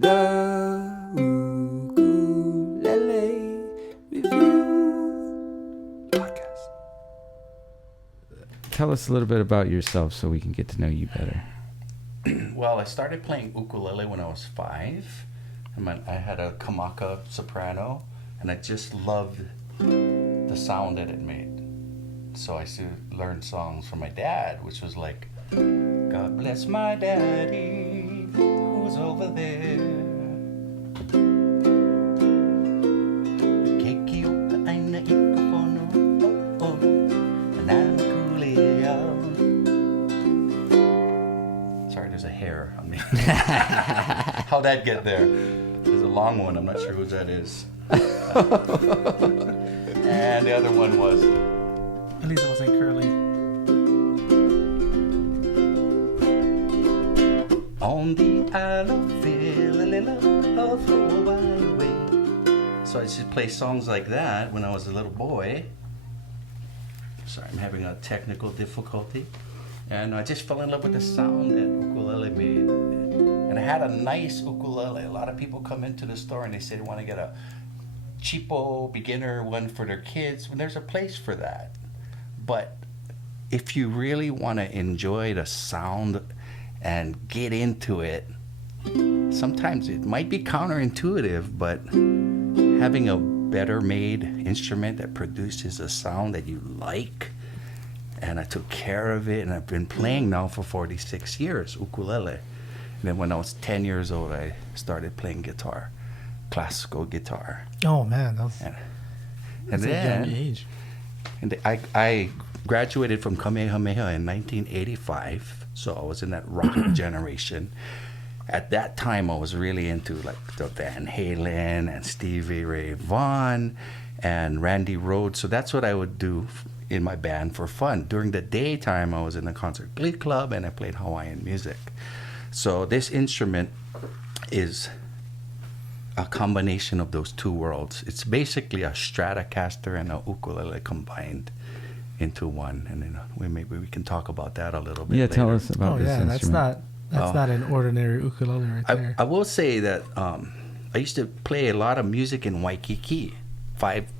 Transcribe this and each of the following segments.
The Ukulele Review Podcast. Tell us a little bit about yourself so we can get to know you better. Well, I started playing ukulele when I was 5. I had a Kamaka soprano, and I just loved the sound that it made. So I used to learn songs from my dad, which was like, God bless my daddy, who's over there. Sorry, there's a hair on me. How'd that get there? There's a long one. I'm not sure whose that is. And the other one was... At least it wasn't curly. On the Isle of Philadelphia. So I used to play songs like that when I was a little boy. Sorry, I'm having a technical difficulty. And I just fell in love with the sound that ukulele made. And I had a nice ukulele. A lot of people come into the store and they say they want to get a cheapo beginner one for their kids. When there's a place for that. But if you really want to enjoy the sound and get into it, sometimes it might be counterintuitive, but having a better made instrument that produces a sound that you like, and I took care of it, and I've been playing now for 46 years, ukulele. And then when I was 10 years old, I started playing guitar, classical guitar. Oh man, that's And a then, young age. and I graduated from Kamehameha in 1985, so I was in that rock generation. At that time, I was really into like the Van Halen and Stevie Ray Vaughan and Randy Rhoads. So that's what I would do in my band for fun. During the daytime, I was in the concert glee club and I played Hawaiian music. So this instrument is a combination of those two worlds. It's basically a Stratocaster and a ukulele combined into one. And then maybe we can talk about that a little bit later. Tell us about this instrument. That's not an ordinary ukulele right there. I will say that I used to play a lot of music in Waikiki, 5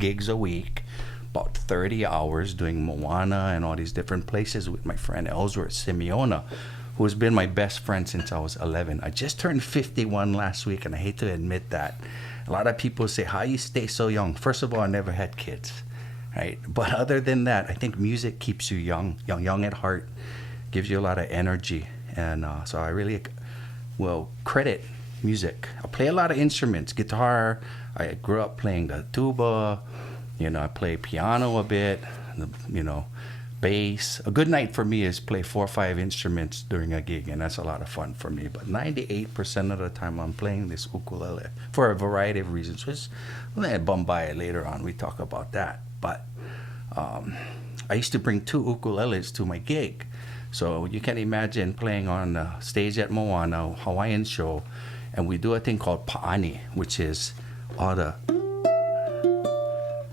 gigs a week, about 30 hours doing Moana and all these different places with my friend Ellsworth Simeona, who has been my best friend since I was 11. I just turned 51 last week, and I hate to admit that. A lot of people say, how you stay so young? First of all, I never had kids, right? But other than that, I think music keeps you young at heart, gives you a lot of energy. And so I really will credit music. I play a lot of instruments, guitar. I grew up playing the tuba. I play piano a bit, bass. A good night for me is play 4 or 5 instruments during a gig, and that's a lot of fun for me. But 98% of the time I'm playing this ukulele for a variety of reasons. We'll let Bombay later on. We talk about that. But I used to bring 2 ukuleles to my gig. So you can imagine playing on the stage at Moana, Hawaiian show, and we do a thing called pa'ani, which is all the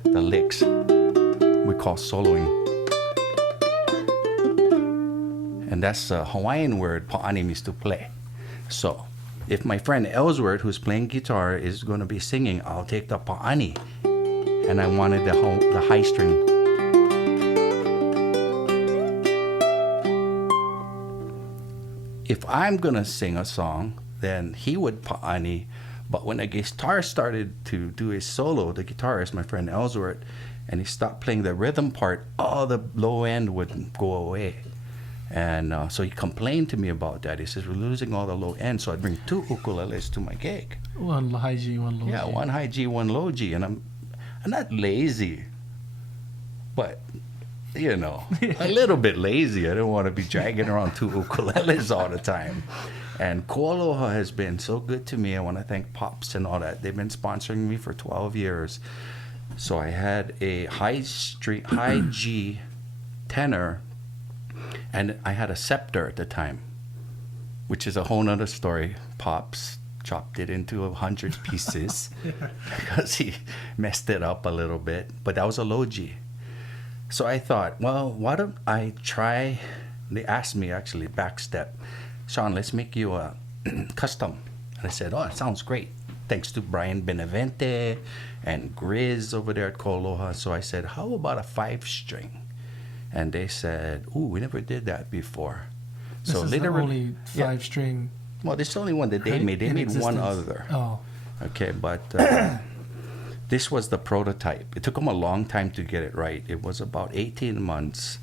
licks we call soloing. And that's a Hawaiian word, pa'ani means to play. So if my friend Ellsworth, who's playing guitar, is going to be singing, I'll take the pa'ani. And I wanted the high string. If I'm going to sing a song, then he would pa'ani. But when the guitar started to do his solo, the guitarist, my friend Ellsworth, and he stopped playing the rhythm part, all the low end would go away. And so he complained to me about that. He says, we're losing all the low end. So I'd bring 2 ukuleles to my gig. One high G, one low G. Yeah, one high G, one low G. And I'm not lazy, but... a little bit lazy. I don't want to be dragging around 2 ukuleles all the time. And KoALoha has been so good to me. I want to thank Pops and all that. They've been sponsoring me for 12 years. So I had a high G tenor, and I had a scepter at the time, which is a whole nother story. Pops chopped it into 100 pieces because he messed it up a little bit. But that was a low G. So I thought, well, why don't I try? They asked me actually, backstep, Sean, let's make you a custom And I said, oh, it sounds great. Thanks to Brian Benavente and Grizz over there at KoALoha. So I said, how about a 5-string? And they said, ooh, we never did that before. This so is literally, the only 5-string. Well, this is the only one that they made. They made one other. Oh. Okay, but this was the prototype. It took them a long time to get it right. It was about 18 months,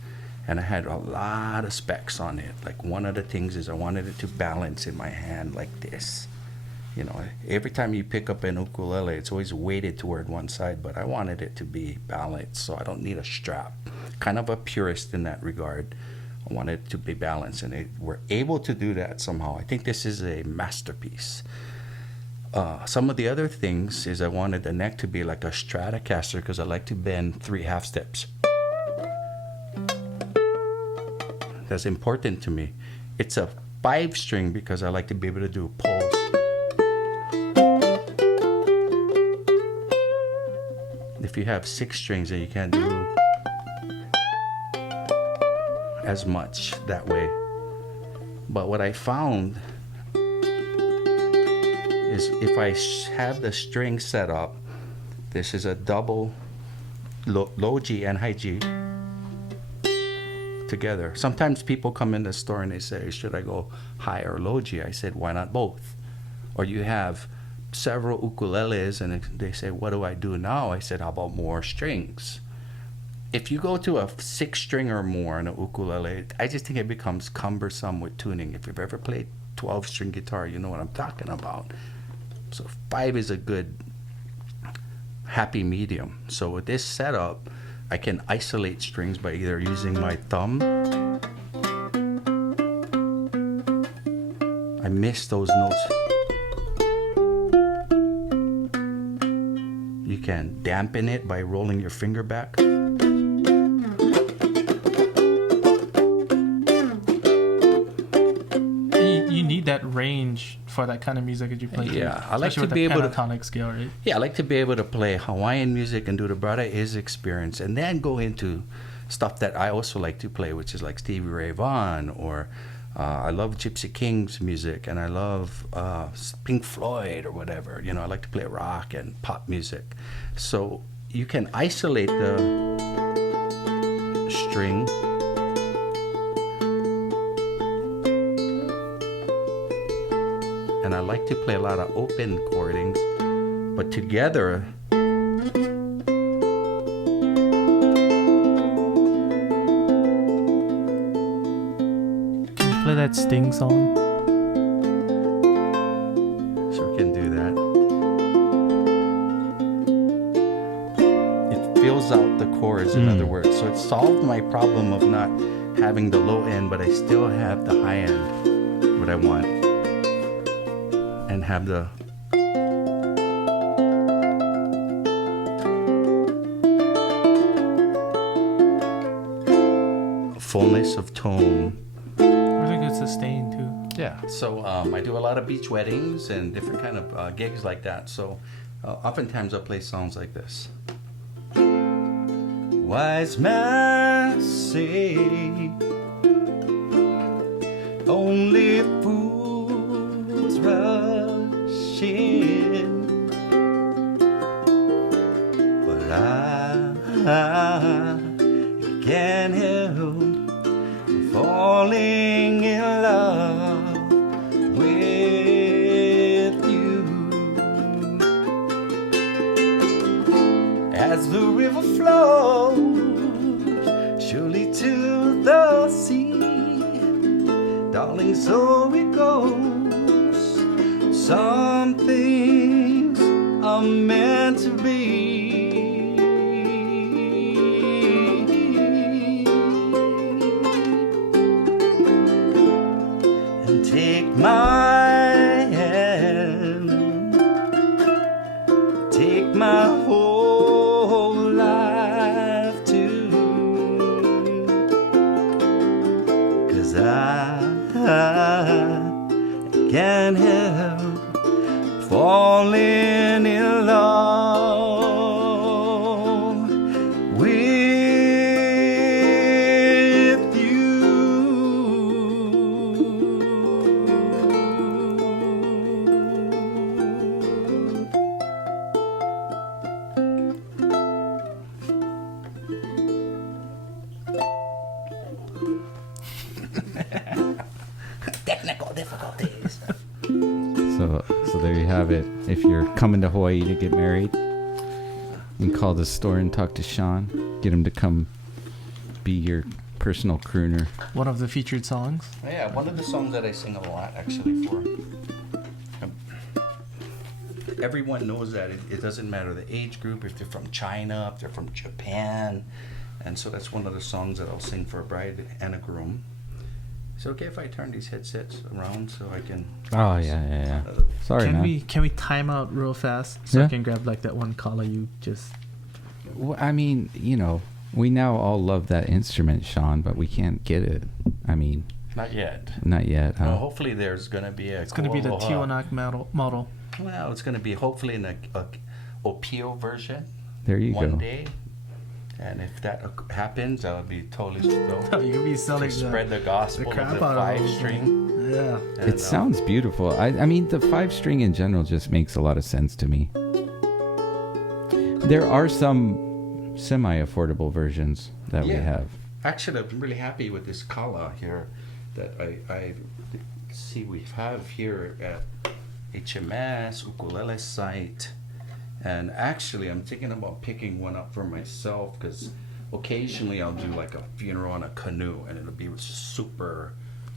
and I had a lot of specs on it. Like, one of the things is I wanted it to balance in my hand like this. You know, every time you pick up an ukulele, it's always weighted toward one side, but I wanted it to be balanced, so I don't need a strap. Kind of a purist in that regard. I wanted it to be balanced, and they were able to do that somehow. I think this is a masterpiece. Some of the other things is I wanted the neck to be like a Stratocaster because I like to bend 3 half steps. That's important to me. It's a 5-string because I like to be able to do pulls. If you have 6 strings, then you can't do as much that way. But what I found is if I have the string set up, this is a double low G and high G together. Sometimes people come in the store and they say, should I go high or low G? I said, why not both? Or you have several ukuleles and they say, what do I do now? I said, how about more strings? If you go to a 6-string or more in a ukulele, I just think it becomes cumbersome with tuning. If you've ever played 12-string guitar, you know what I'm talking about. So 5 is a good happy medium. So with this setup, I can isolate strings by either using my thumb. I miss those notes. You can dampen it by rolling your finger back. You need that range for that kind of music that you play. Yeah, I like especially to with be the able to pentatonic scale, right? Yeah, I like to be able to play Hawaiian music and do the Brada Is experience, and then go into stuff that I also like to play, which is like Stevie Ray Vaughan, or I love Gypsy King's music, and I love Pink Floyd or whatever. You know, I like to play rock and pop music. So you can isolate the string. And I like to play a lot of open chordings, but together, Can you play that Sting song? sure can do that. It fills out the chords, in other words. So it solved my problem of not having the low end, but I still have the high end, what I want. And have the fullness of tone. Really good sustain too. Yeah, so I do a lot of beach weddings and different kind of gigs like that. So oftentimes I'll play songs like this. Wise man say only fools rush in, but I can't help falling in love with you. As the river flows surely to the sea, darling, so it goes. Some things are meant to be. And take my hand, take my whole life too, 'cause I can't help falling in love with you. So there you have it. If you're coming to Hawaii to get married, you can call the store and talk to Sean. Get him to come be your personal crooner. One of the featured songs. Yeah, one of the songs that I sing a lot actually for. Everyone knows that it doesn't matter the age group, if they're from China, if they're from Japan. And so that's one of the songs that I'll sing for a bride and a groom. Is it okay if I turn these headsets around so I can... Oh, yeah. Sorry, man. Can we time out real fast so I can grab like that one Kala you just... Well, I mean, we now all love that instrument, Sean, but we can't get it. I mean... Not yet. Huh? Well, hopefully there's going to be a... It's going to be the Tiwanak model. Well, it's going to be hopefully in a Opio version. There you go. One day. And if that happens, I would be totally stoked. You could be selling spread the gospel the of the 5-string. Yeah. And, it sounds beautiful. I mean, the 5-string in general just makes a lot of sense to me. There are some semi-affordable versions that we have. Actually, I'm really happy with this Kala here that I see we have here at HMS ukulele site. And actually, I'm thinking about picking one up for myself because occasionally I'll do like a funeral on a canoe and it'll be super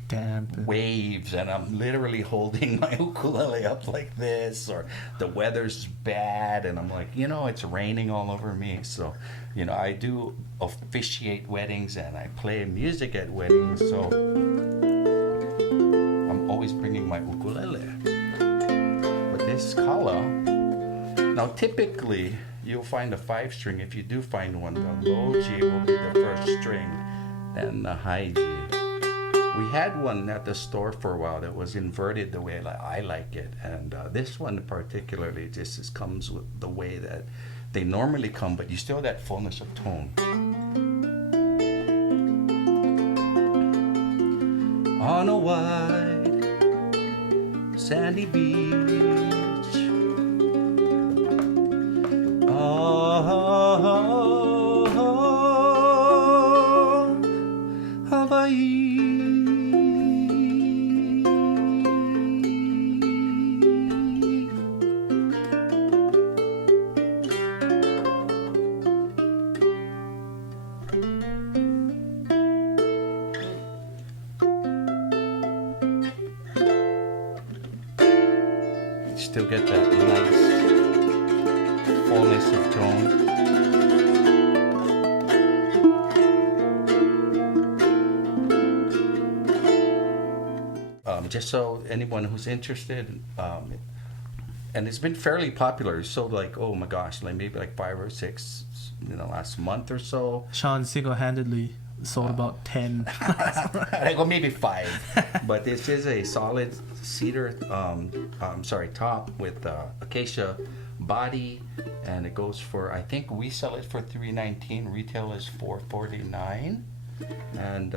damp waves and I'm literally holding my ukulele up like this, or the weather's bad and I'm like, it's raining all over me. So, I do officiate weddings and I play music at weddings. So I'm always bringing my ukulele. But this Kala, now, typically, you'll find a 5-string. If you do find one, the low G will be the first string, then the high G. We had one at the store for a while that was inverted the way I like it. And this one particularly just comes with the way that they normally come, but you still have that fullness of tone. On a wide sandy beach, Hawaii. You still get that nice fullness of tone. Just so anyone who's interested, and it's been fairly popular. It's sold like, oh my gosh, like maybe like 5 or 6 in the last month or so. Sean single-handedly sold about 10. Well, maybe 5. But this is a solid cedar, top with acacia body, and it goes for, I think we sell it for $319. Retail is $449. And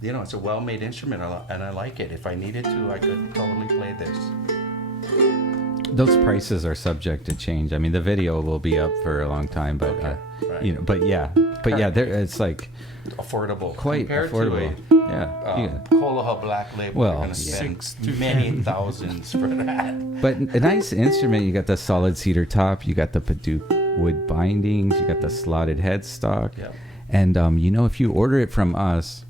it's a well-made instrument, and I like it. If I needed to, I could totally play this. Those prices are subject to change. I mean, the video will be up for a long time, but right. but yeah, it's like affordable, quite compared affordable. To KoALoha Black Label. Well, you're gonna spend many thousands for that. But a nice instrument. You got the solid cedar top. You got the Paduke wood bindings. You got the slotted headstock. Yep. And if you order it from us,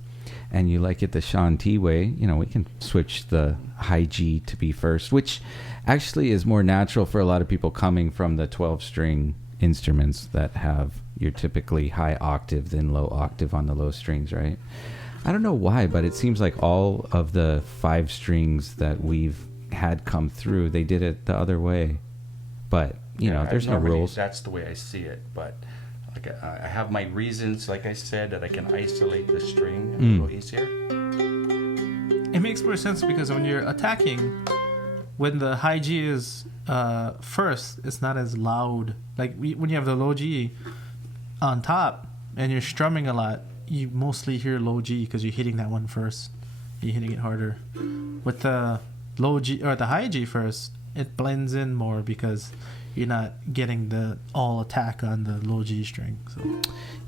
and you like it the Sean T way, we can switch the high G to be first, which actually is more natural for a lot of people coming from the 12-string instruments that have your typically high octave then low octave on the low strings, right? I don't know why, but it seems like all of the 5 strings that we've had come through, they did it the other way. But, there's no rules. That's the way I see it, but I have my reasons, like I said, that I can isolate the string a little easier. It makes more sense because when you're attacking, when the high G is first, it's not as loud. Like when you have the low G on top and you're strumming a lot, you mostly hear low G because you're hitting that one first. You're hitting it harder. With the low G or the high G first, it blends in more because you're not getting the all attack on the low G string. So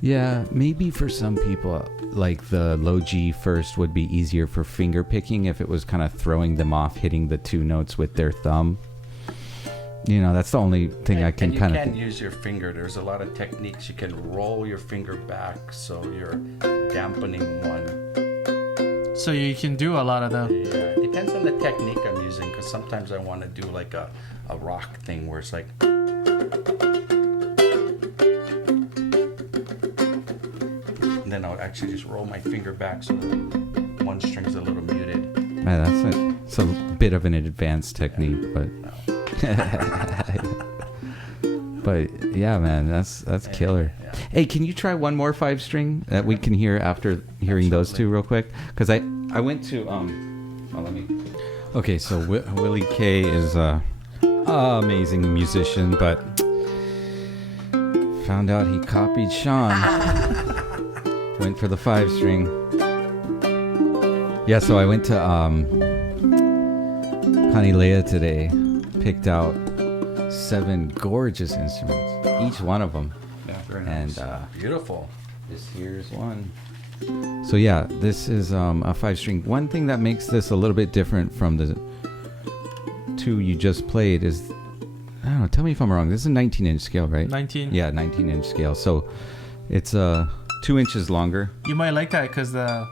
Yeah, maybe for some people, like the low G first would be easier for finger picking if it was kind of throwing them off, hitting the two notes with their thumb. You know, that's the only thing I can kind of... You can use your finger. There's a lot of techniques. You can roll your finger back so you're dampening one. So you can do a lot of the... Yeah, it depends on the technique I'm using, because sometimes I want to do like a rock thing where it's like... And then I'll actually just roll my finger back so the one string's a little muted. Man, it's a bit of an advanced technique, but... But yeah, man, that's killer. Yeah. Hey, can you try one more 5-string that we can hear after hearing those two real quick? Because I went to let me. Okay, so Willie K is a amazing musician, but found out he copied Sean. Went for the 5-string. Yeah, so I went to Kanile'a today. Picked out 7 gorgeous instruments, each one of them. Yeah, very nice. And beautiful. This here's one. So yeah, this is a 5-string. One thing that makes this a little bit different from the 2 you just played is, I don't know, tell me if I'm wrong. This is a 19-inch scale, right? 19. Yeah, 19-inch scale. So it's 2 inches longer. You might like that because the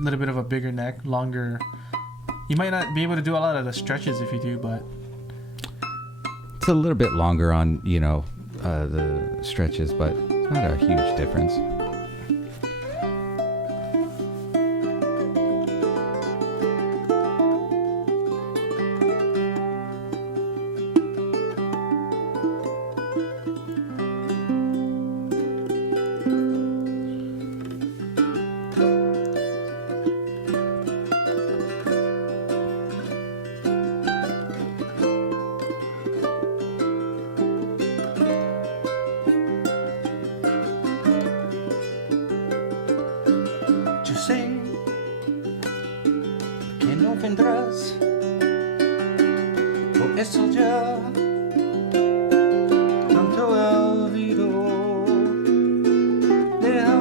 little bit of a bigger neck, longer. You might not be able to do a lot of the stretches if you do, but It's a little bit longer on, the stretches, but it's not a huge difference. Yo sé que no vendrás, por eso ya tanto he olvidado. Deja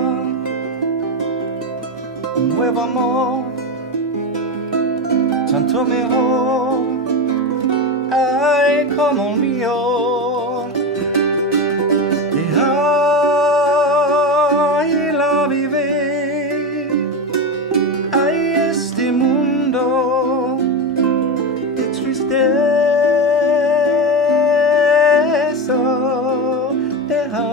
un nuevo amor, tanto mejor, ay, como el mío. Deja ir a vivir a este mundo de tristeza. Deja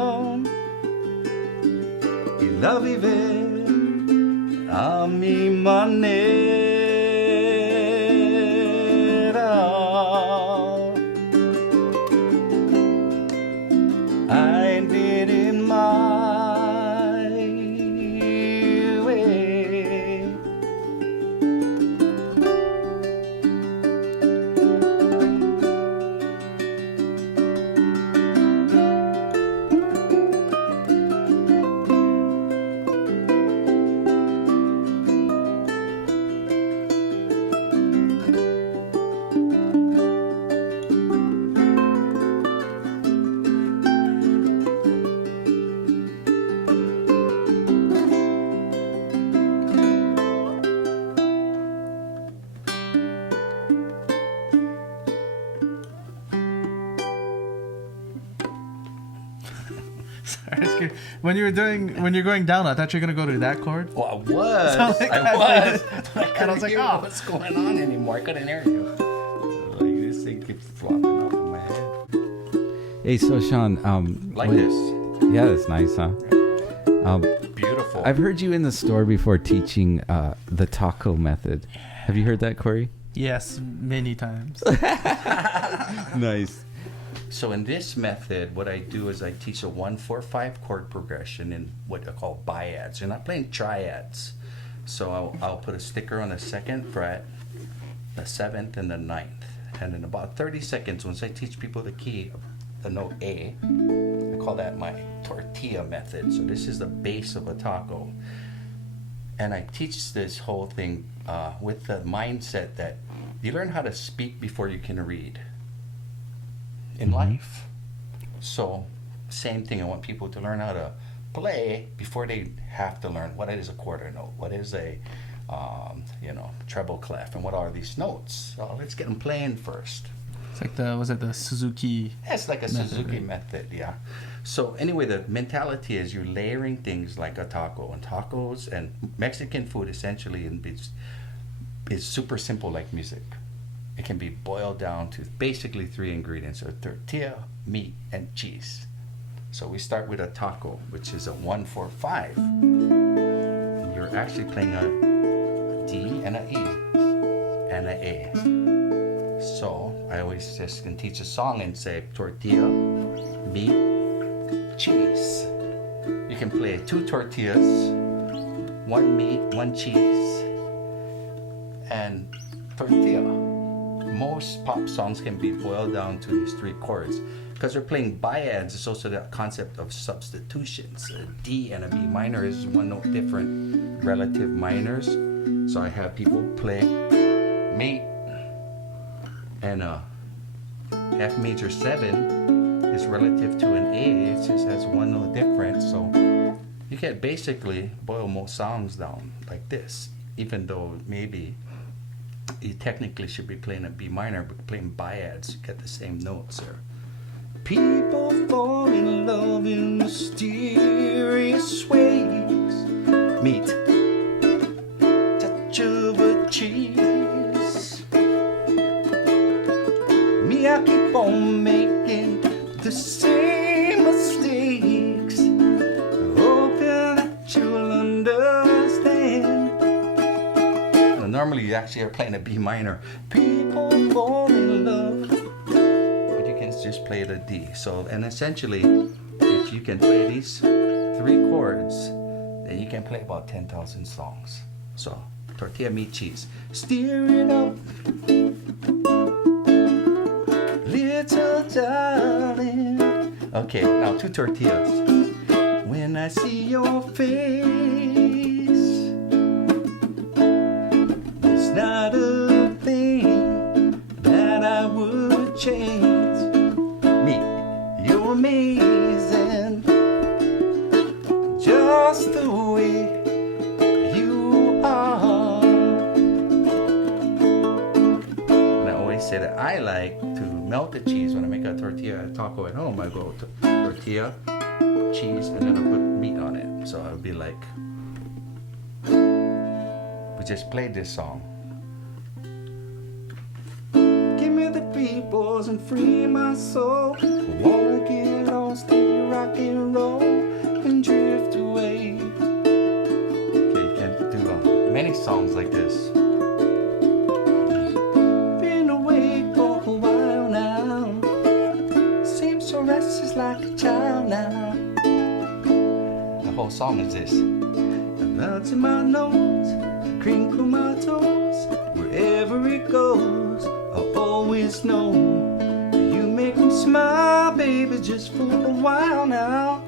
ir a vivir a mi manera. I did it my way. sorry, it's good. When you're going down, I thought you were gonna go to that chord. Well, I was. Sound like I was. And I was like, hear oh. what's going on anymore? I couldn't hear you. Like this thing keeps flopping off in my head. Hey, so Sean, Like what- this. Yeah, that's nice, huh? Beautiful. I've heard you in the store before teaching the taco method. Have you heard that, Corey? Yes, many times. Nice. So in this method, what I do is I teach a 1-4-5 chord progression in what I call biads. You're not playing triads. So I'll put a sticker on the 2nd fret, the 7th, and the 9th. And in about 30 seconds, once I teach people the key, the note A, I call that my tortilla method. So this is the base of a taco. And I teach this whole thing with the mindset that you learn how to speak before you can read in life. So, same thing. I want people to learn how to play before they have to learn what is a quarter note, what is a treble clef, and what are these notes. So let's get them playing first. It's like the Suzuki? It's like a Suzuki method, yeah. So anyway, the mentality is you're layering things like a taco, and tacos and Mexican food essentially is super simple like music. It can be boiled down to basically 3 ingredients: a tortilla, meat, and cheese. So we start with a taco, which is a 1-4-5. And you're actually playing a D and an E and an A. So I always just can teach a song and say tortilla, meat, cheese. You can play 2 tortillas, 1 meat, 1 cheese, and tortilla. Most pop songs can be boiled down to these 3 chords. Because we're playing biads, it's also the concept of substitutions. A D and a B minor is 1 note different relative minors. So I have people play meat, and a F major 7 is relative to an A. It just has 1 note different. So you can basically boil most songs down like this, even though maybe you technically should be playing a B minor, but playing biads, you get the same notes there. People fall in love in mysterious ways. Meat, touch of a cheese. Me, I keep on making the same mistakes. Hoping that you'll understand. Now, normally, you actually are playing a B minor. People fall in love. Just play the D. So, and essentially, if you can play these 3 chords, then you can play about 10,000 songs. So, tortilla, meat, cheese. Steer it up, little darling. Okay, now 2 tortillas. When I see your face, it's not a thing that I would change. You're amazing, just the way you are. And I always say that I like to melt the cheese when I make a tortilla taco at home. I go to tortilla, cheese, and then I put meat on it. So I'll be like, we just played this song. Peoples and free my soul. I wanna get lost in rock and roll and drift away. Okay, you can do many songs like this. Been away for a while now. Seems so restless like a child now. The whole song is this. Nuts in my nose, crinkle my toes, wherever it goes. I always know you make me smile, baby, just for a while now.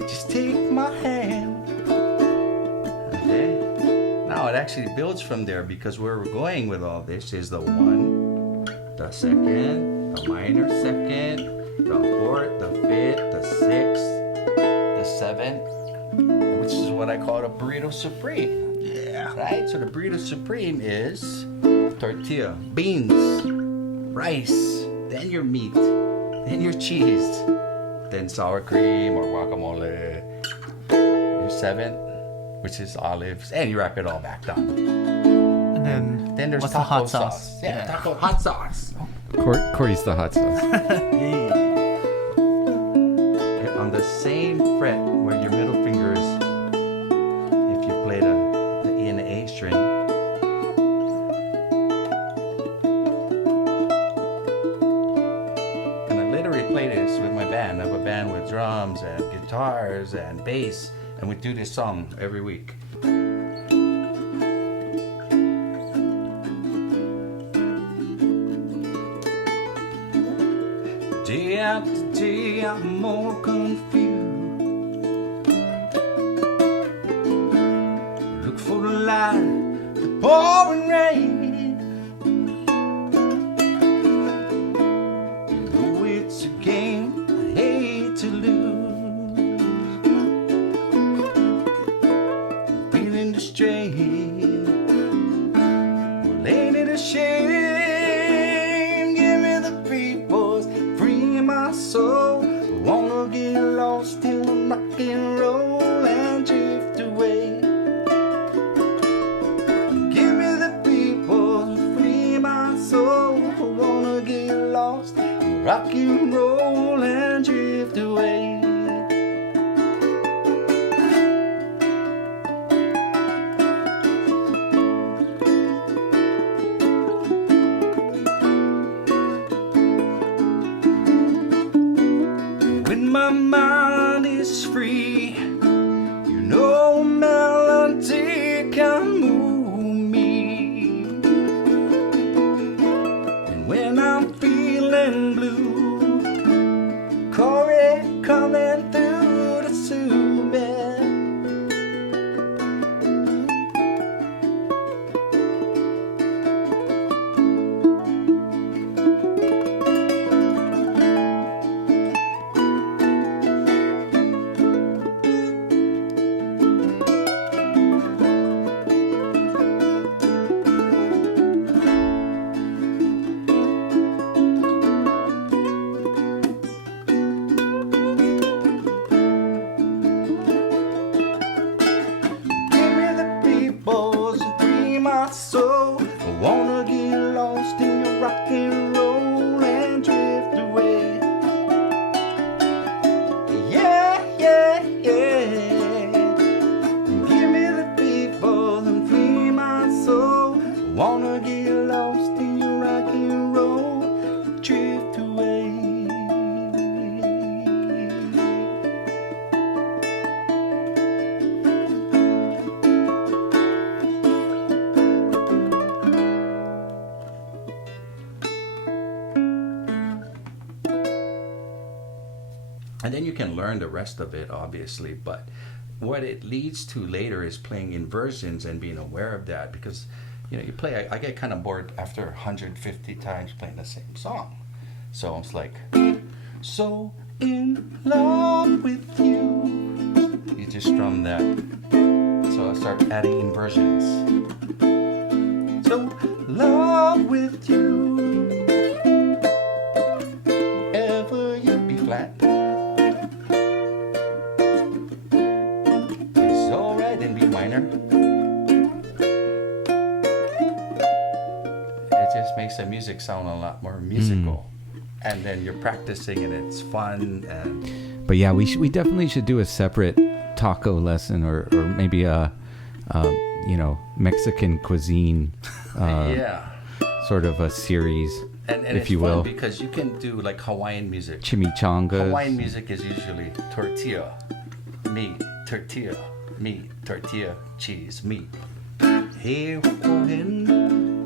Just take my hand. Okay. Now it actually builds from there, because where we're going with all this is the 1, the 2nd, the minor 2nd, the 4th, the 5th, the 6th, the 7th, which is what I call a burrito supreme. Yeah. Right? So the burrito supreme is tortilla, beans, rice, then your meat, then your cheese, then sour cream or guacamole, your 7th, which is olives, and you wrap it all back down. And then there's what's taco the hot sauce? Yeah, taco hot sauce. Corey's the hot sauce. On the same fret where your middle finger is, if you play the E and the A string, play this with my band. I have a band with drums and guitars and bass, and we do this song every week. Day after day, I'm more confused. Look for the light, the pouring rain. rock and roll and drift away. When my mind is free, you know melody can move me. And when I'm feeling blue, chorus coming through to soothe me. So I wanna get lost in your rock and roll and drift away. Yeah, yeah, yeah. Give me the people and free my soul. I wanna get lost in your rock and roll, drift away. And then you can learn the rest of it, obviously, but what it leads to later is playing inversions and being aware of that, because you know, you play, I get kind of bored after 150 times playing the same song. So it's like, so in love with you. You just strum that. So I start adding inversions. So love with you. Wherever you be flat. Minor. It just makes the music sound a lot more musical, and then you're practicing and it's fun. And But yeah, we definitely should do a separate taco lesson, or maybe a Mexican cuisine yeah, sort of a series, and if it's you fun will. because you can do like Hawaiian music. Chimichangas. Hawaiian music is usually tortilla, meat, tortilla, meat, tortilla, cheese, meat. He hohen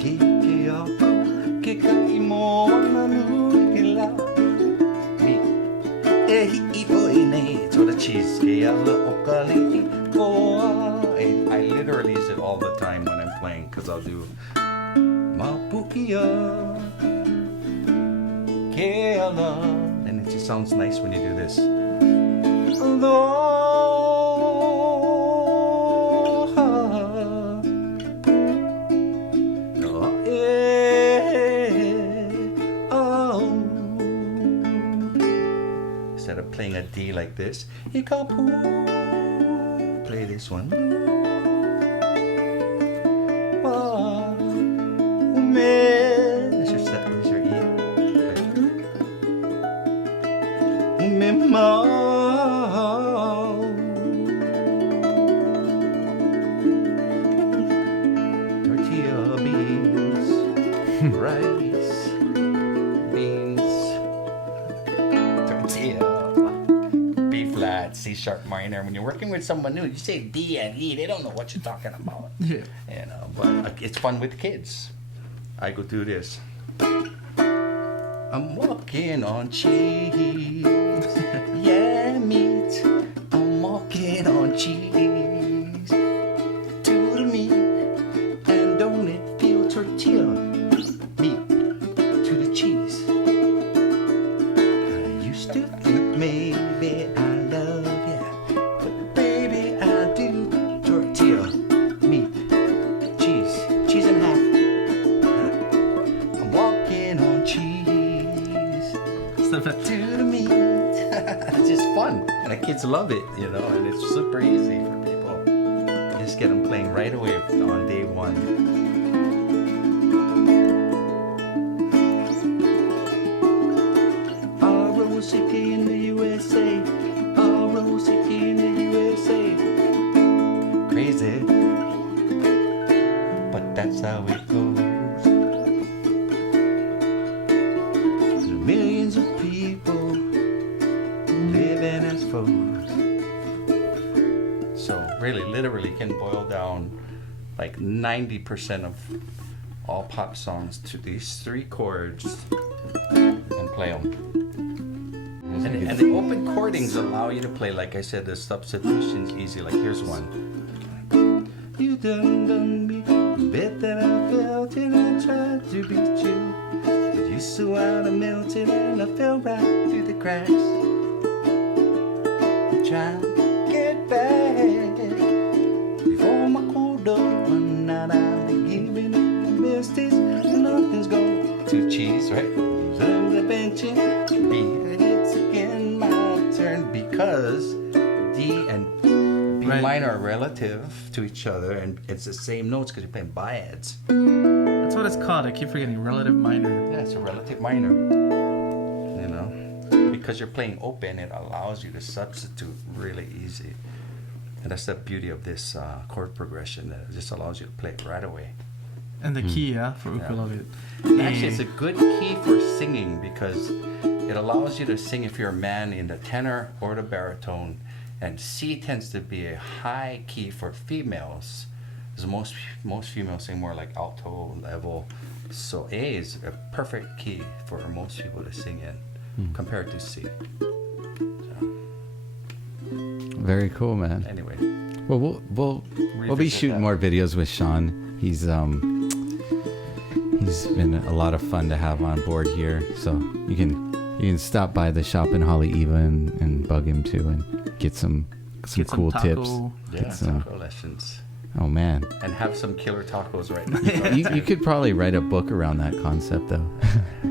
kiki ako kika imo na nuhila meat. Ehi ipo ine to the cheese KoALoha okali koa. I literally use it all the time when I'm playing, because I'll do mapuia KoALoha, and it just sounds nice when you do this. Instead of playing a D like this, you can play this one. That's your E. Tortilla, beans, rice, beans, tortilla, B flat, C sharp minor. When you're working with someone new, you say D and E, they don't know what you're talking about. Yeah. You know, but it's fun with kids. I go do this. I'm walking on cheese. Yeah, meat. I'm walking on cheese. To the meat. And don't it feel tortilla? Meat. To the cheese. I used to think maybe I love ya, but baby I do. Tortilla. Meat. Cheese. Cheese and half. I'm walking on cheese. To the meat. It's just fun, and the kids love it, you know, and it's super easy for people. You just get them playing right away on day one. food. So really, literally can boil down like 90% of all pop songs to these 3 chords and play them. And the open chordings allow you to play, like I said, the substitution's easy. Like here's one. You done me, bet that I felt it, I tried to beat you. But you so out of melted and I fell right through the cracks. I'm trying to get back before my cold door run out. I'll be giving up the besties, nothing's going to cheese, right? On the bench, it's again my turn because D and B minor are relative to each other, and it's the same notes because you're playing biads. That's what it's called. I keep forgetting relative minor. Yeah, it's a relative minor. You know, because you're playing open, it allows you to substitute really easy, and that's the beauty of this chord progression. That it just allows you to play it right away. And the key, for ukulele. And actually, it's a good key for singing because it allows you to sing if you're a man in the tenor or the baritone. And C tends to be a high key for females, because most females sing more like alto level. So A is a perfect key for most people to sing in, compared to C. So, Very cool, man. anyway, Well, we'll be shooting that. more videos with Sean. He's been a lot of fun to have on board here. So you can stop by the shop in Haleiwa and bug him too and get some cool tips. yeah, Get some, taco lessons. oh man, And have some killer tacos right now. you could probably write a book around that concept though.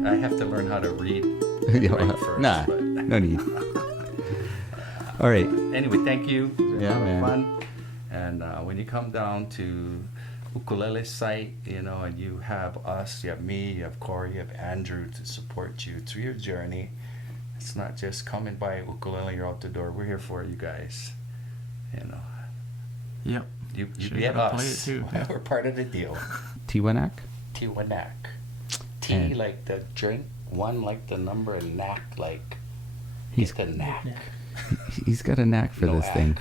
I have to learn how to read Yeah, right first. nah, But no need. All right. anyway, thank you. It was Yeah, a lot of man. fun. And when you come down to ukulele site, you know, and you have us, you have me, you have Corey, you have Andrew to support you through your journey. It's not just coming by ukulele, you're out the door. We're here for you guys. You know, Yep. you Sure, get gotta play us. it too, yeah. We're part of the deal. Tiwanak? Tiwanak. T And- like the drink, 1 like the number, and knack like He's get the knack. he's got a knack for No this thing.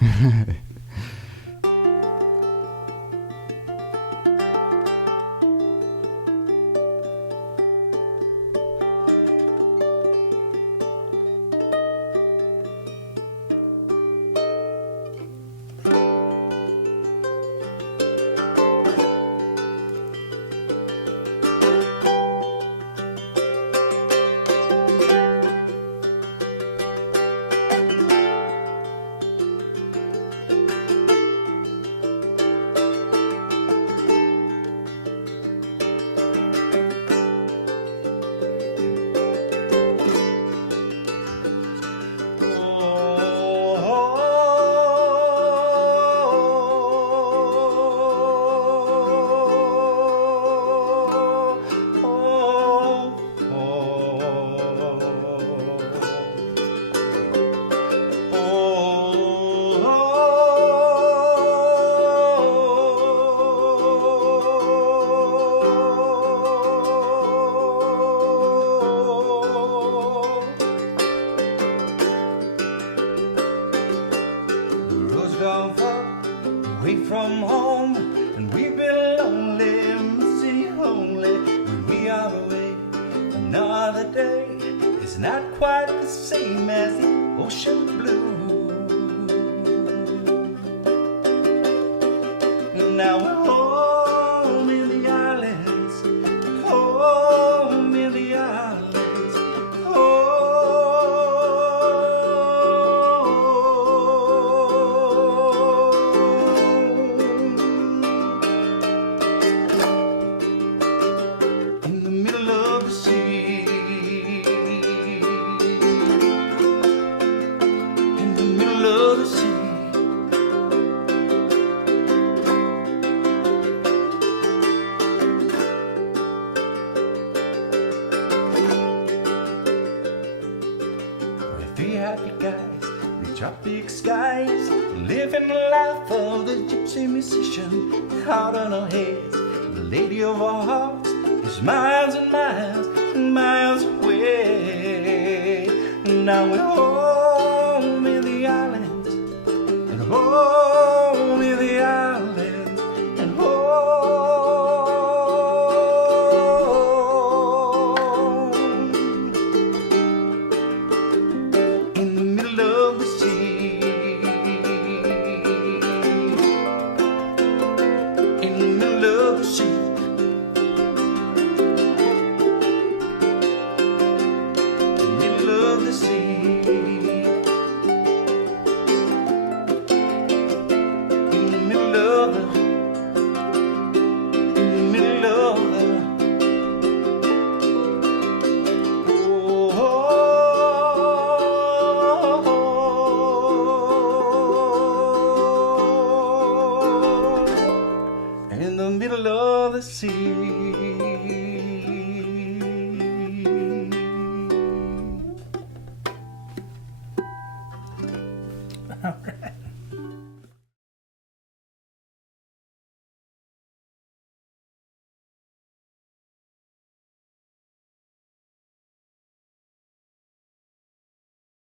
ack. away from home, and we've been lonely, missing only when we are away. Another day is not quite the same as the ocean blue. Now we're home in the islands, home in the islands, in the middle of the sea, in the middle of the sea. We're three happy guys in the tropic skies, living the life of the gypsy musician. Heart on our heads, the lady of our hearts is miles and miles and miles away. Now we're home